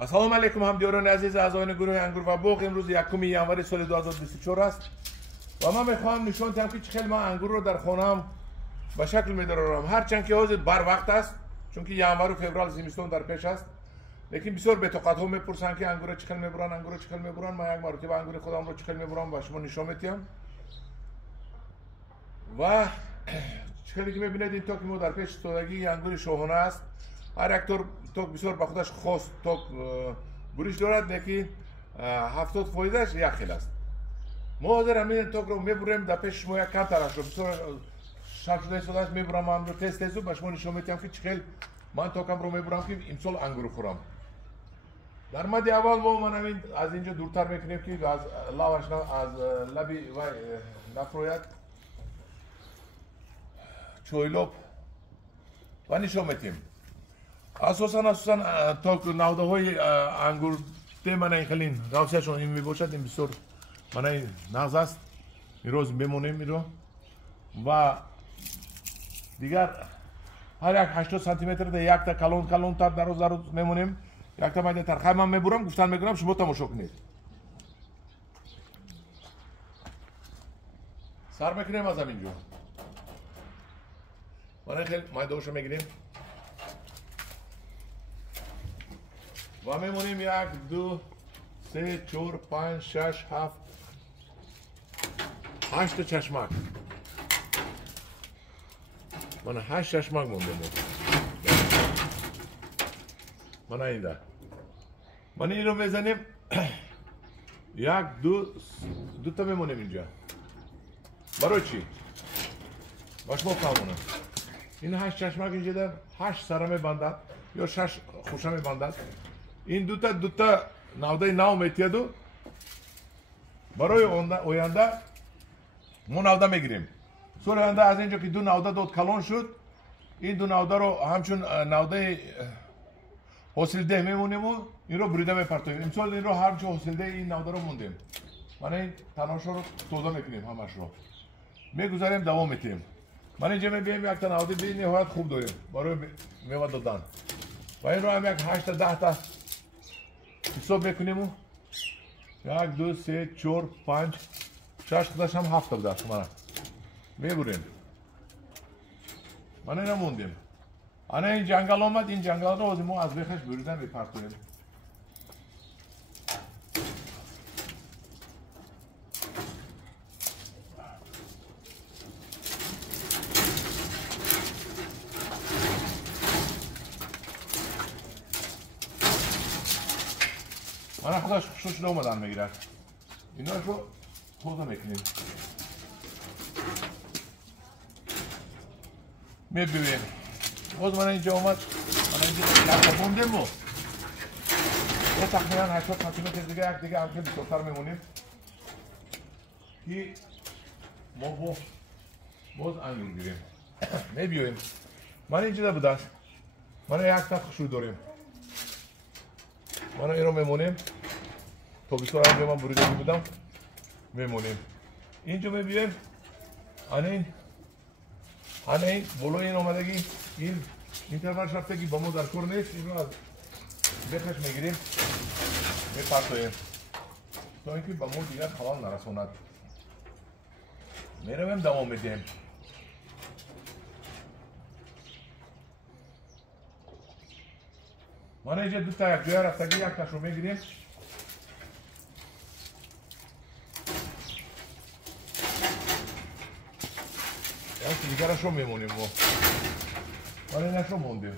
السلام علیکم همدیاران عزیز اعضای گروه انگور و باغ. امروز 1 ژانویه سال 2024 است و من میخوام نشون دهم که چقدر من انگور رو در خانه‌ام به شکل می‌دارم. هرچند که حاضر بر وقت است، چون که ژانویه و فوریه زمستون در پیش است، لیکن بسیار به توقعات میپرسن که انگور چقدر میبرن، انگور چقدر میبرن. من یک مرتبه انگور خودم رو چقدر میبرم و شما نشون میدم و چقدر که میبینید این توک ما در پیش استادگی انگور شاهانه است. هر یک توک بسیار به خودش خاص توک بریش دارد، لیکن 70% یک خیل است. ما حاضر همین توک رو میبریم در پیش شما یک کم طرف رو بسیار شرط شده استاده است. میبرم من رو تست و به شما نشون میدم که چقدر من توکم رو میبرم که امسال انگور خورم. در مد اول ما همین از اینجا دورتر میکنیم که از لاوش از لبی و نفروید چویلوب و نشون میدیم. اساسا تا نوده های انگور من این خیلی روسیشون این میباشد. این بسیار من این نغز است. این روز بمونیم این رو و دیگر هر یک 80 سانتی متر ده یک تا کلون تر در روز میمونیم. یک تا مایده تر من میبرم گفتن میگرم شما تماشا کنید. سر میکنیم از همینجا من خیلی مایده هاشو میگیریم و میمونیم 1 2 3 4 5 6 7 8 چشمک. من 8 چشمک مونده من اینجا من این رو میزنیم 1 2 تا میمونیم اینجا. برای چی؟ باش ما فهمونم این 8 چشمک اینجا در 8 سره میبندد یا 6 خوشه میبندد. این دو تا نوده نو میتیدو برای آینده ما نوده میگیریم. سال آینده از اینجا که دو نوده داد کلون شد، این دو نوده رو همچون نوده حاصل ده میمونیم و این رو بریده میپرتویم. امسال این رو همچون حاصل ده این نوده رو موندیم. من این تناشا رو توضیح میکنیم، همش رو میگذاریم دوام میتیم. من اینجا میبینیم یک تا نوده به نهایت خوب داریم برای میوه دادن و این رو هم یک 8 تا 10 تا حساب میکنیم و 1 2 3 4 5 6 خودش هم 7 تا بودست من میبریم. من این موندیم. انا این جنگل آمد، این جنگل رو ما از بخش بریدن میپرتویم. من خودش خوشش اومدن میگیرد. اینا رو توضیح میکنیم. میبینیم باز من اینجا اومد، من اینجا لحظه موندیم و یه تقریبا 80 سانتی متر دیگه هم که بیشتر میمونیم که ما باز انگور گیریم. میبینیم من اینجا بوده است. من یک تا خوشو داریم. من این رو میمونیم تا بیشتر هم من بریده بودم میمونیم. اینجا میبینیم این بلوی این آمدگی این طرفش رفتگی با ما در کور نیست. این رو از بخش میگیریم میپرتویم تا اینکه با ما دیگر خلال نرسوند. میرویم دوام میدیم. من اینجا دو تا یک جای رفتگی یک تاش رو میگیریم یک دیگرش رو میمونیم ما. من اینش رو موندیم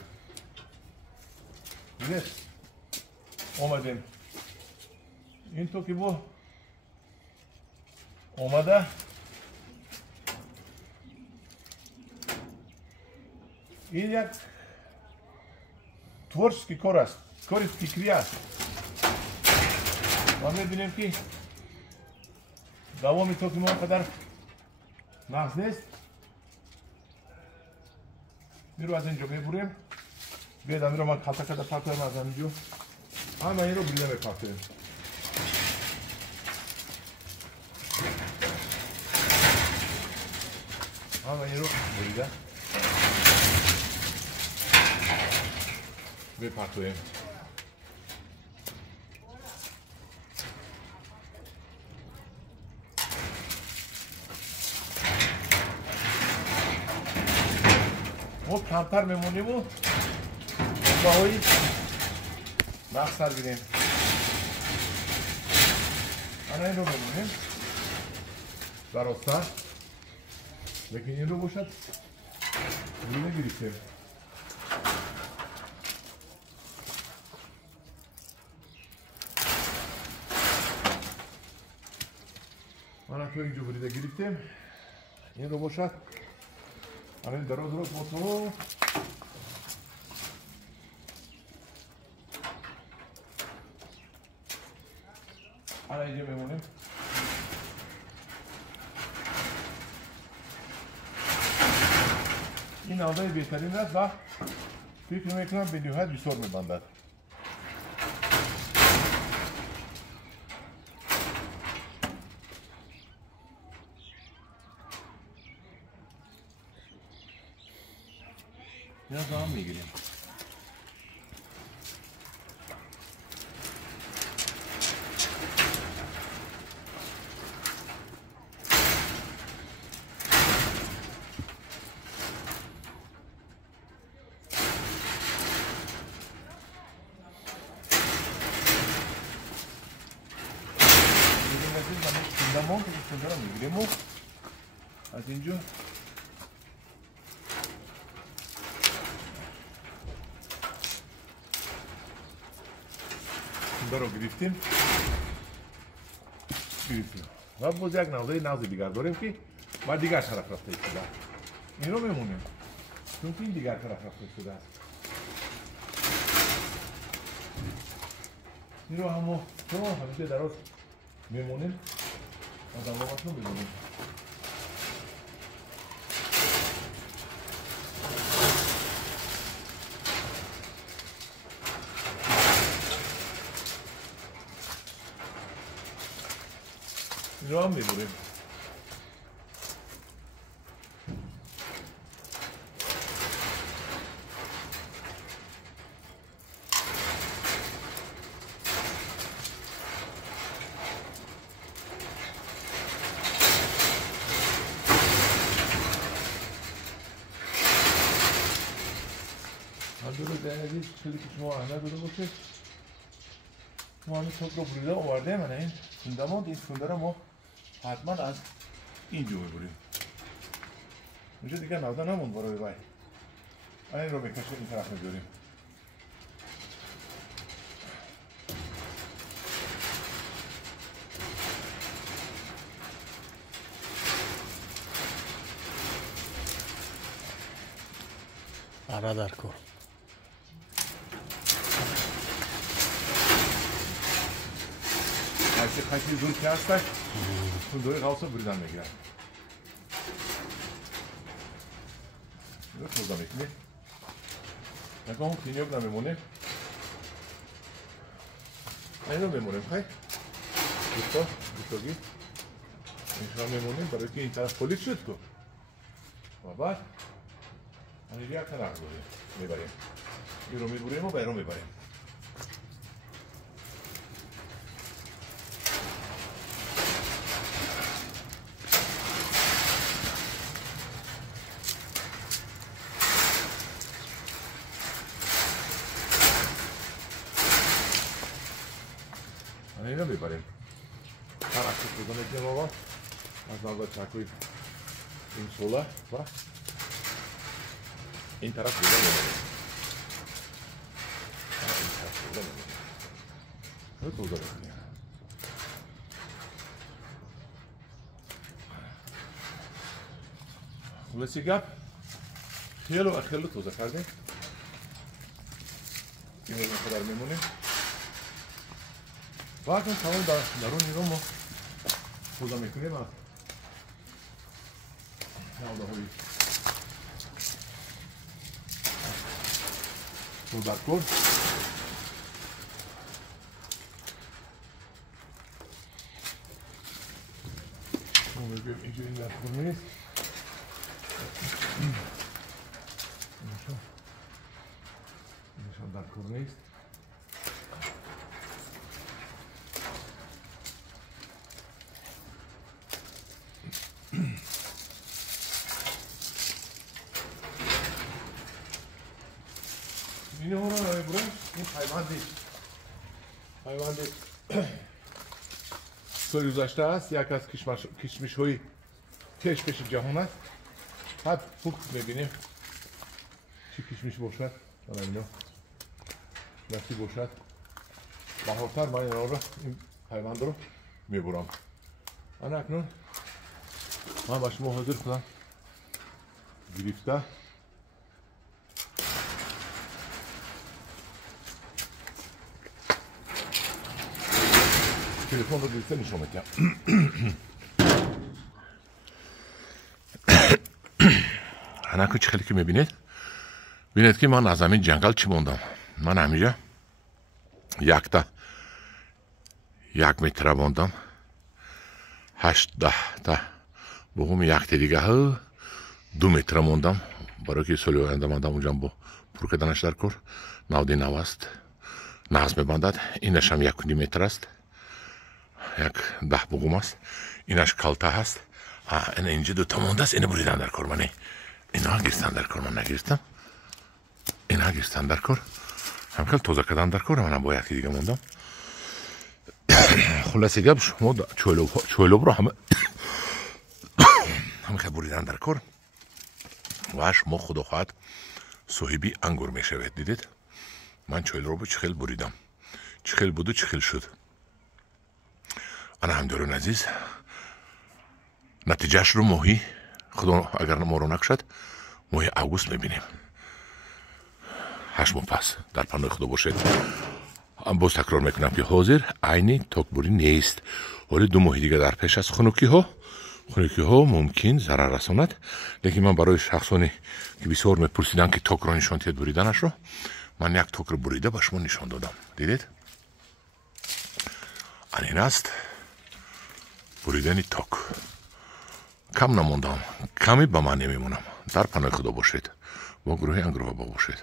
دیگه اومدیم. این تو که با اومده این یک تورسکی کار است، کاری فکری است. ما میبینیم که دوامی تو که ما قدر نغز نیست. این رو از اینجا میبریم بیاد این رو من خلطه کده پرتویم از اینجا همه این رو بریده میپرتویم. همه این رو بریده میپرتویم. خب کمتر میمونیم و باهایی مقصر بیریم. انا این رو میمونیم براستا لیکن این رو باشد روی نگیریسیم. انا تو اینجا بریده گرفتیم این رو باشد انا این دراز رو بطور انا اینجا میمونیم این نازای بهترین است و فکر میکنم به نهایت بسیار میبندد. نیاز هم میگیریم. میگیریم و از اینجا رو گرفتیم و باز یک نوز دیگر داریم که باید دیگر طرف رفته شده این رو میمونیم چون که این دیگر طرف رفته شده است این رو همیشه دراز میمونیم و دوامت رو میمونیم این رو هم میبوریم عزیز چیزی که شما احمد بوده باشه ما همین توپ رو بریده آورده من این سندمان این سنده رو ما حتما از اینجا ببریم اینجا دیگه نازه نمون برای بای این رو بکشه این طرف میبریم برادر کن خیلی زود که هستش اون دوی غوصه بریدن میگیرن رو توضا میکنی نکن اون کینیوب نمیمونه این رو میمونیم خیلی دوستاگی اینشان میمونیم برای که این طرف پولیس شد کن و بعد اینجا یک طرف میبریم این رو میبریم و بیرون میبریم اینو میبریم هر اکسیس بزنه که آقا از نظر چکوی این سوله و این طرف بزنه میبریم این طرف بزنه میبریم رو توضا بکنیم خلاصی گپ خیلی توضا کردیم این رو خدار میمونیم باید تمام درون این رو ما توضا میکنیم از نوده هایی توضا کن ما بگیم اینجا این دست کن نیست اینشان در کن نیست حیوندی سال گذشته است یک از کشمش های کش جهان است حد پخت میبینیم چی کشمش باشد من نفتی باشد بهارتر من این حیوند رو میبرم من اکنون من با شما حاضر کنم گرفته تلفن رو گرفته نشون میدم اکنون چه خیلی که میبینید بینید که من از همین جنگل چی موندم من همیشه یک متر موندم 8-10 تا بگم یک دیگه ها 2 متر موندم برای که سالی آینده موندم اونجا با پر کردنش در کار نودی نو است ناز میبندد اینش هم 1 متر است 10 بگم است اینش کالته هست این اینجا 2 تا مونده است اینو بریدن در کار من اینا گرفتن در کار من نگرفتم اینا گرفتن در کار همکل توزه کردن در کار منم با یکی دیگه موندم خلاصه گپ شما چویلو برو همه که بریدن در کار و شما خدا خواهد صاحبی انگور میشوید دیدید من چویلو رو چخیل بریدم چخیل بود و چخیل شد انا همدارون عزیز نتیجهش رو ماهی خدا اگر ما رو نکشد ماهی اوگوست میبینیم 8 ماه پس در پناه خدا باشید باز تکرار میکنم که حاضر عینی تاکبری نیست ولی 2 ماه دیگه در پیش است خنکی ها ممکن ضرر رساند لیکن من برای شخصانی که بسیار میپرسیدن که تاک را نشان دهید بریدنش رو من یک تاک رو بریده به شما نشان دادم دیدید این است بریدن تاک کم نموندم کمی به من نمیمونم در پناه خدا باشید با گروه انگروه با باشید